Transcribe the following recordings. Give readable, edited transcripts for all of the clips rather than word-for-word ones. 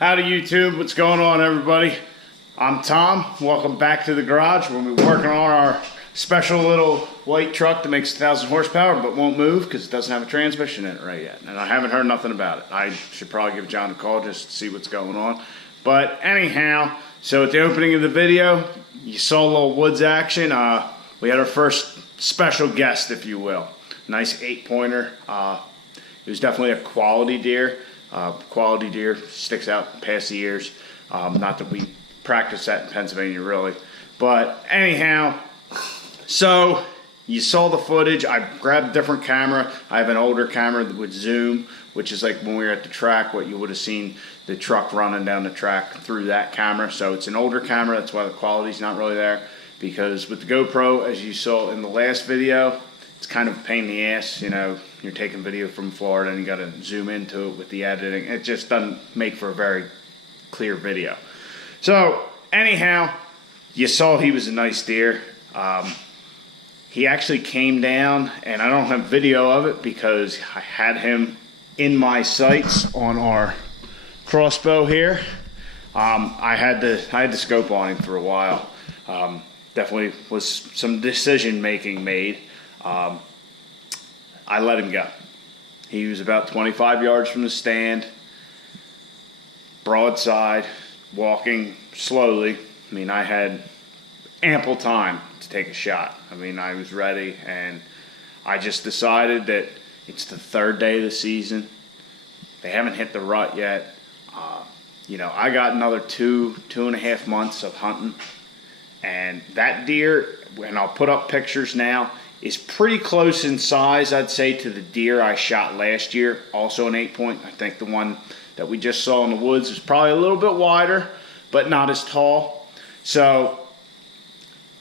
Howdy YouTube, what's going on everybody? I'm Tom, welcome back to the garage. We'll be working on our special little white truck that makes 1,000 horsepower but won't move because it doesn't have a transmission in it right yet. And I haven't heard nothing about it. I should probably give John a call just to see what's going on. But anyhow, so at the opening of the video, you saw a little woods action. We had our first special guest, if you will. Nice 8-pointer. It was definitely a quality deer. Quality deer sticks out past the ears. Not that we practice that in Pennsylvania really, but anyhow, so you saw the footage. I grabbed a different camera. I have an older camera with zoom, which is like when we were at the track, what you would have seen the truck running down the track through that camera. So it's an older camera, that's why the quality's not really there, because with the GoPro, as you saw in the last video, it's kind of a pain in the ass. You know, you're taking video from Florida and you got to zoom into it with the editing. It just doesn't make for a very clear video. So anyhow, you saw he was a nice deer. He actually came down, and I don't have video of it because I had him in my sights on our crossbow here. I had the scope on him for a while. Definitely was some decision making made. I let him go. He was about 25 yards from the stand, broadside, walking slowly. I mean, I had ample time to take a shot. I mean, I was ready, and I just decided that it's the third day of the season. They haven't hit the rut yet. You know, I got another 2.5 months of hunting, and that deer, and I'll put up pictures now, is pretty close in size, I'd say, to the deer I shot last year, also an 8-point. I think the one that we just saw in the woods is probably a little bit wider, but not as tall. So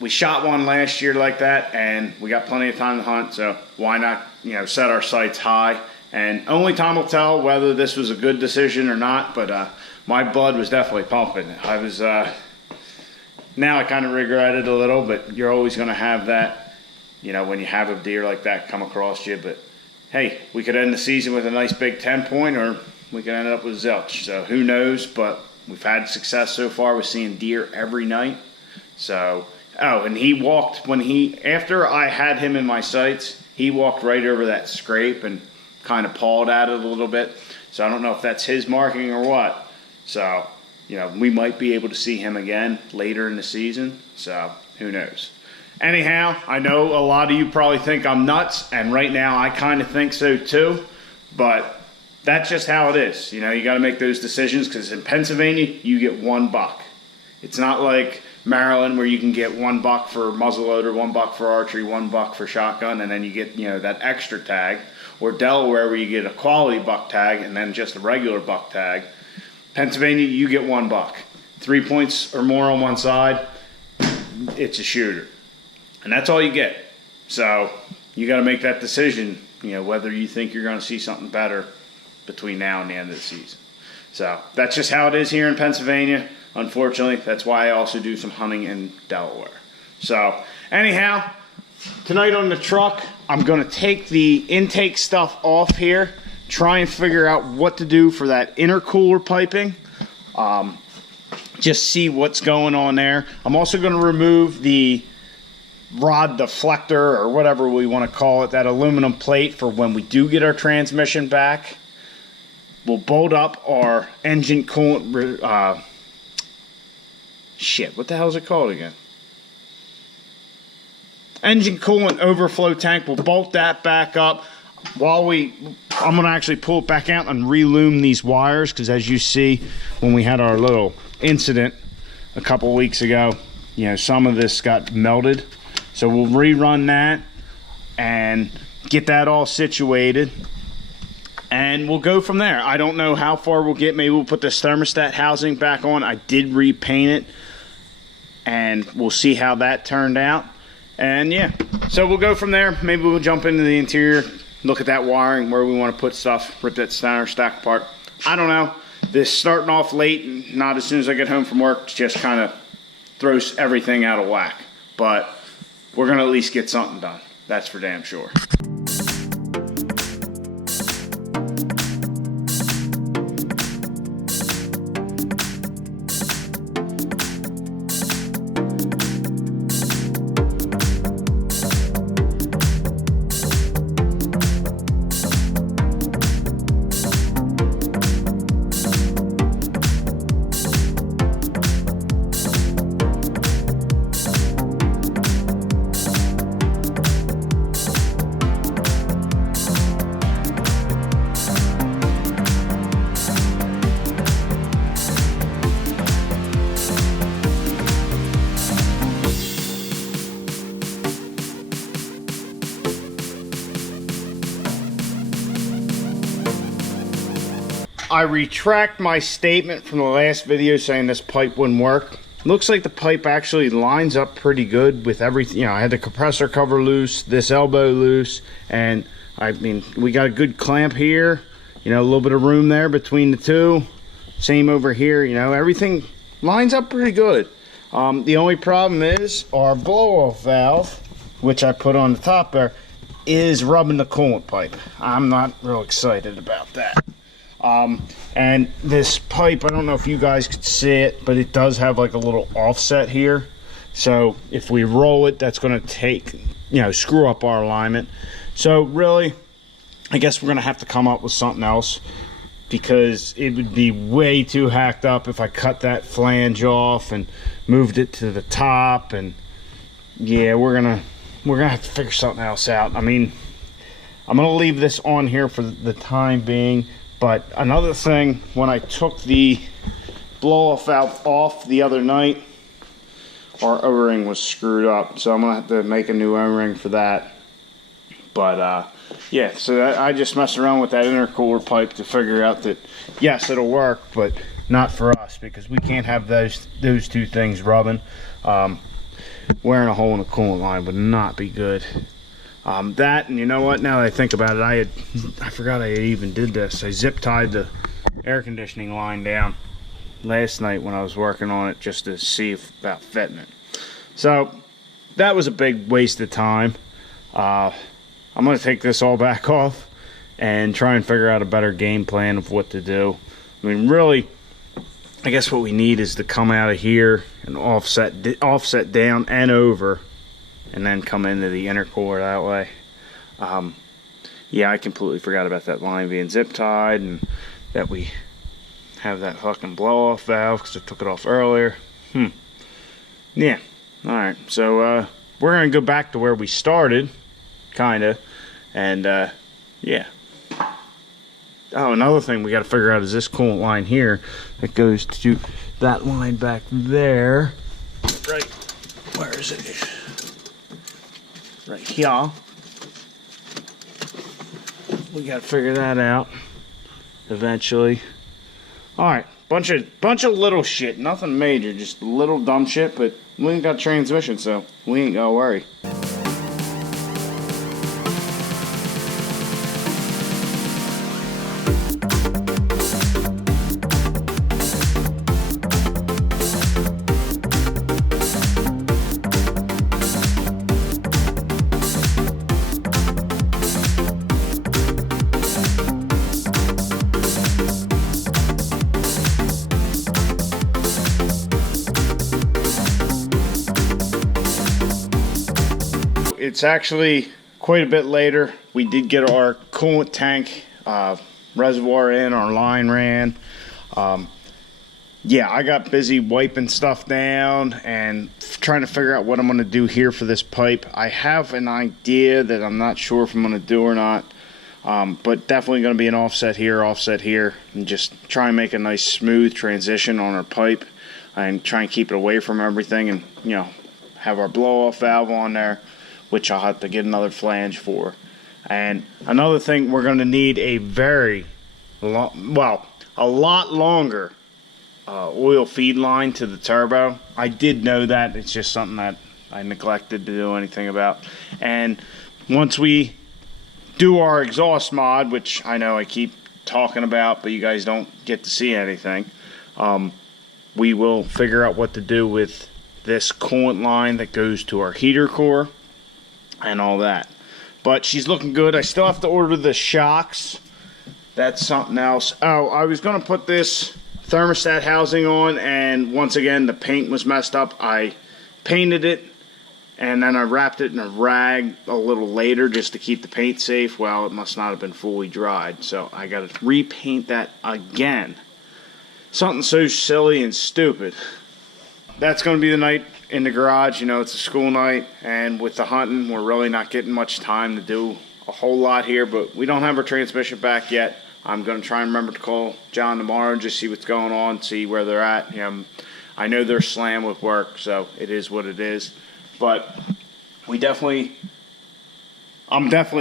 we shot one last year like that, and we got plenty of time to hunt, so why not, you know, set our sights high. And only time will tell whether this was a good decision or not, but my blood was definitely pumping. I was, now I kind of regret it a little, but you're always going to have that, you know, when you have a deer like that come across you. But hey, we could end the season with a nice big 10-point, or we could end up with zilch. So who knows? But we've had success so far with seeing deer every night. So, oh, and he walked after I had him in my sights, he walked right over that scrape and kind of pawed at it a little bit. So I don't know if that's his marking or what. So, you know, we might be able to see him again later in the season. So who knows? Anyhow, I know a lot of you probably think I'm nuts, and right now I kind of think so too, but that's just how it is. You know, you got to make those decisions, because in Pennsylvania, you get one buck. It's not like Maryland where you can get $1 for muzzleloader, $1 for archery, $1 for shotgun, and then you get, you know, that extra tag. Or Delaware where you get a quality buck tag and then just a regular buck tag. Pennsylvania, you get $1. 3 points or more on one side, it's a shooter. And that's all you get. So you got to make that decision, you know, whether you think you're going to see something better between now and the end of the season. So that's just how it is here in Pennsylvania. Unfortunately, that's why I also do some hunting in Delaware. So anyhow, tonight on the truck, I'm going to take the intake stuff off here, try and figure out what to do for that intercooler piping. Just see what's going on there. I'm also going to remove the rod deflector, or whatever we want to call it, that aluminum plate, for when we do get our transmission back. We'll bolt up our engine coolant, what the hell is it called again? Engine coolant overflow tank. We'll bolt that back up. I'm going to actually pull it back out and relume these wires, because as you see, when we had our little incident a couple weeks ago, you know, some of this got melted. So we'll rerun that and get that all situated, and we'll go from there. I don't know how far we'll get. Maybe we'll put this thermostat housing back on. I did repaint it, and we'll see how that turned out. And yeah, so we'll go from there. Maybe we'll jump into the interior, look at that wiring, where we want to put stuff, rip that center stack apart. I don't know. This starting off late, and not as soon as I get home from work, just kind of throws everything out of whack. But we're going to at least get something done. That's for damn sure. I retract my statement from the last video saying this pipe wouldn't work. Looks like the pipe actually lines up pretty good with everything. You know, I had the compressor cover loose, this elbow loose, and I mean, we got a good clamp here. You know, a little bit of room there between the two. Same over here, you know, everything lines up pretty good. The only problem is our blow-off valve, which I put on the top there, is rubbing the coolant pipe. I'm not real excited about that. And this pipe, I don't know if you guys could see it, but it does have like a little offset here. So if we roll it, that's going to take, you know, screw up our alignment. So really, I guess we're going to have to come up with something else, because it would be way too hacked up if I cut that flange off and moved it to the top. And yeah, we're gonna have to figure something else out. I mean, I'm gonna leave this on here for the time being. But another thing, when I took the blow-off valve off the other night, our O-ring was screwed up, so I'm gonna have to make a new O-ring for that. But yeah, so I just messed around with that intercooler pipe to figure out that yes, it'll work, but not for us, because we can't have those two things rubbing. Wearing a hole in the coolant line would not be good. That, and you know what, now that I think about it, I forgot I even did this. I zip tied the air conditioning line down last night when I was working on it, just to see about fitting it. So that was a big waste of time. I'm going to take this all back off and try and figure out a better game plan of what to do. I mean, really, I guess what we need is to come out of here and offset down and over, and then come into the intercooler that way. Yeah, I completely forgot about that line being zip tied, and that we have that fucking blow off valve because I took it off earlier. Yeah, alright, so we're gonna go back to where we started, kinda, and yeah. Oh, another thing we gotta figure out is this coolant line here that goes to that line back there. Right, where is it? Right here. We gotta figure that out eventually. Alright, bunch of little shit, nothing major, just little dumb shit, but we ain't got transmission, so we ain't gotta worry. It's actually quite a bit later. We did get our coolant tank reservoir in, our line ran. Yeah, I got busy wiping stuff down and trying to figure out what I'm going to do here for this pipe. I have an idea that I'm not sure if I'm going to do or not, but definitely going to be an offset here, and just try and make a nice smooth transition on our pipe and try and keep it away from everything, and, you know, have our blow-off valve on there, which I'll have to get another flange for. And another thing, we're going to need a a lot longer oil feed line to the turbo. I did know that. It's just something that I neglected to do anything about. And once we do our exhaust mod, which I know I keep talking about, but you guys don't get to see anything, we will figure out what to do with this coolant line that goes to our heater core and all that. But she's looking good. I still have to order the shocks. That's something else. Oh, I was going to put this thermostat housing on, and once again the paint was messed up. I painted it and then I wrapped it in a rag a little later just to keep the paint safe. Well, it must not have been fully dried, so I got to repaint that again. Something so silly and stupid. That's going to be the night in the garage. You know, it's a school night, and with the hunting, we're really not getting much time to do a whole lot here, but we don't have our transmission back yet. I'm going to try and remember to call John tomorrow and just see what's going on, see where they're at. I know they're slammed with work, so it is what it is. But I'm definitely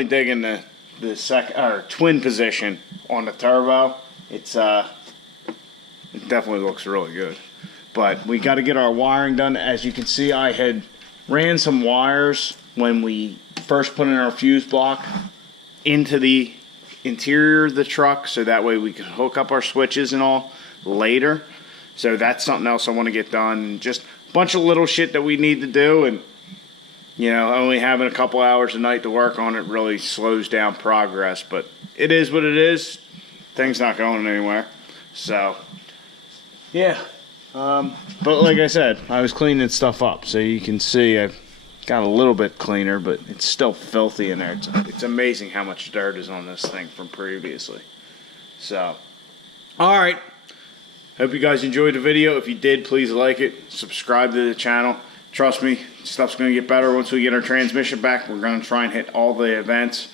digging the second or twin position on the turbo. it definitely looks really good. But we got to get our wiring done. As you can see, I had ran some wires when we first put in our fuse block into the interior of the truck, so that way we can hook up our switches and all later. So that's something else I want to get done. Just a bunch of little shit that we need to do, and you know, only having a couple hours a night to work on it really slows down progress. But it is what it is. Things not going anywhere. So yeah. But like I said, I was cleaning stuff up, so you can see I've got a little bit cleaner, but it's still filthy in there. It's amazing how much dirt is on this thing from previously. So, alright. Hope you guys enjoyed the video. If you did, please like it. Subscribe to the channel. Trust me, stuff's going to get better once we get our transmission back. We're going to try and hit all the events.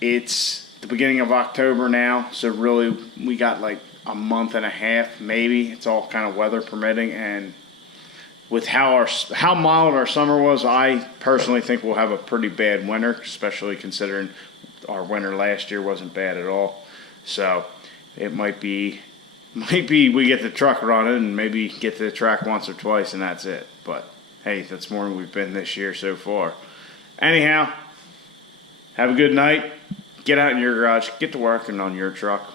It's the beginning of October now, so really we got like a month and a half, maybe. It's all kind of weather permitting, and with how mild our summer was, I personally think we'll have a pretty bad winter, especially considering our winter last year wasn't bad at all. So it might be we get the truck running and maybe get to the track once or twice and that's it. But hey, that's more than we've been this year so far. Anyhow, have a good night. Get out in your garage, get to working on your truck.